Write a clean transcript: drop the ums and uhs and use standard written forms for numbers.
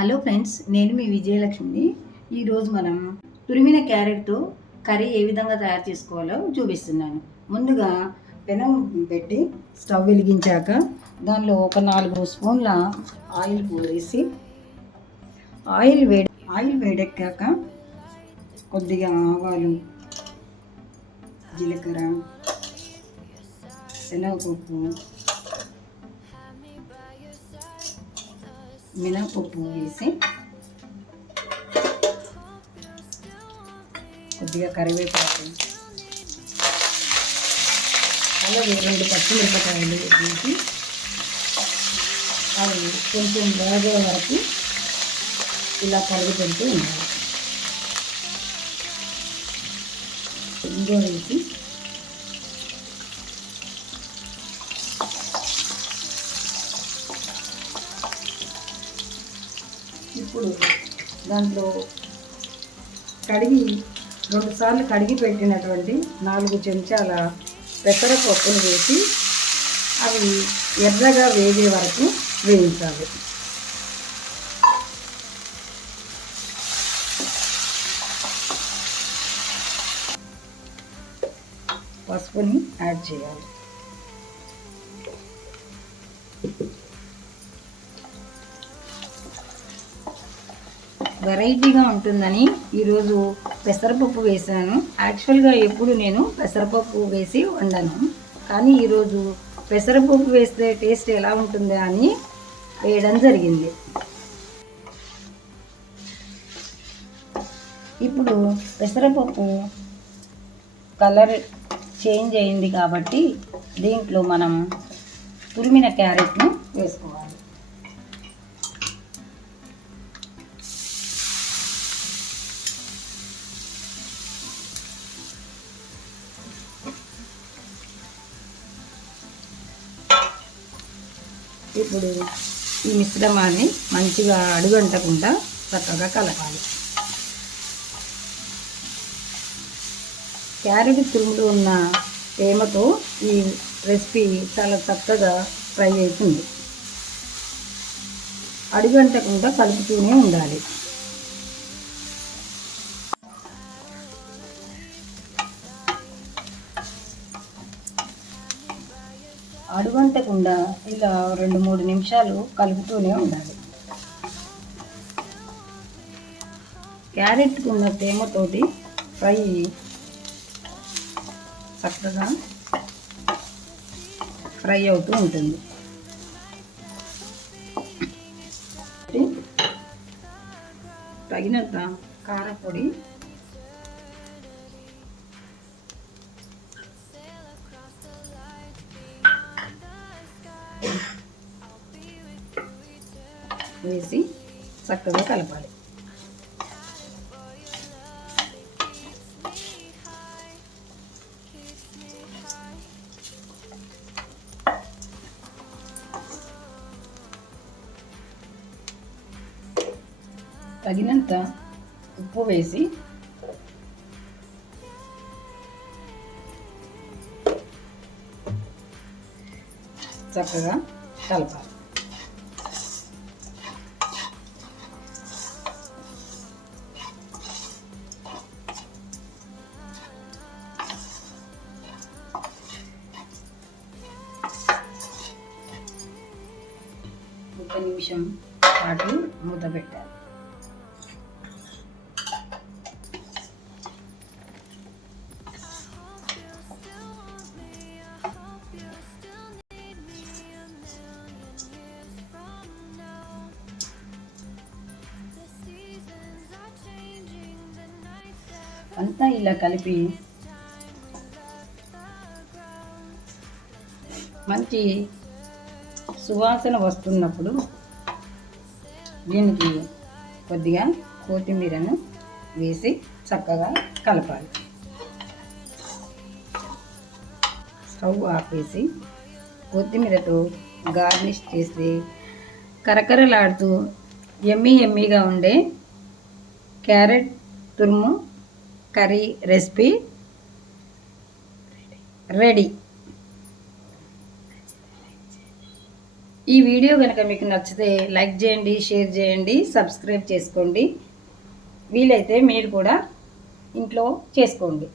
Hello friends, నేను మీ విజయలక్ష్మిని. ఈరోజు మనం తురిమిన క్యారెట్తో కర్రీ ఏ విధంగా తయారు చేసుకోవాలో చూపిస్తున్నాను. ముందుగా పెనం పెట్టి స్టవ్ వెలిగించాక దానిలో ఒక 4 స్పూన్ల ఆయిల్ పోసి ఆయిల్ వేడెక్కాక కొద్దిగా ఆవాలు, జీలకర్ర, శనగపప్పు, మినపప్పు వేసి కొద్దిగా కరివేపాకు, అలాగే 2 పచ్చిమిరపకాయలు వేసి అవి కొంచెం వేగే వరకు ఇలా కలుగుతుంటూ ఉండాలి. ఇంకో వేసి ఇప్పుడు దాంట్లో 2 సార్లు కడిగి పెట్టినటువంటి 4 చెంచాల పెసరపప్పులు వేసి అవి ఎర్రగా వేగే వరకు వేయించాలి. పసుపుని యాడ్ చేయాలి. వెరైటీగా ఉంటుందని ఈరోజు పెసరపప్పు వేసాను. యాక్చువల్గా ఎప్పుడు నేను పెసరపప్పు వేసి వండను, కానీ ఈరోజు పెసరపప్పు వేస్తే టేస్ట్ ఎలా ఉంటుందో అని వేయడం జరిగింది. ఇప్పుడు పెసరపప్పు కలర్ చేంజ్ అయింది కాబట్టి దీంట్లో మనం తురిమిన క్యారెట్ను వేసుకోవాలి. ఇప్పుడు ఈ మిశ్రమాన్ని మంచిగా అడుగంటకుండా చక్కగా కలపాలి. క్యారెట్ తురుములో ఉన్న తేమతో ఈ రెసిపీ చాలా చక్కగా ఫ్రై అవుతుంది. అడుగంటకుండా కలుపుతూనే ఉండాలి. అడుగంటకుండా ఇలా 2-3 నిమిషాలు కలుపుతూనే ఉండాలి. క్యారెట్కు ఉన్న తేమతోటి ఫ్రై చక్కగా ఫ్రై అవుతూ ఉంటుంది. తగినంత కారపొడి, వేసి చక్కగా కలపాలి. తగినంత ఉప్పు వేసి చక్కగా కలపాలి. ఒక నిమిషం పాటు మూత పెట్టాలి. అంతా ఇలా కలిపి మంచి సువాసన వస్తున్నప్పుడు దీనికి కొద్దిగా కొత్తిమీరను వేసి చక్కగా కలపాలి. స్టవ్ ఆపేసి కొత్తిమీరతో గార్నిష్ చేసి కరకరలాడుతూ ఎమ్మీగా ఉండే క్యారెట్ తురుము కర్రీ రెసిపీ రెడీ. ఈ వీడియో కనుక మీకు నచ్చితే లైక్ చేయండి, షేర్ చేయండి, సబ్స్క్రైబ్ చేసుకోండి. వీలైతే మీరు కూడా ఇంట్లో చేసుకోండి.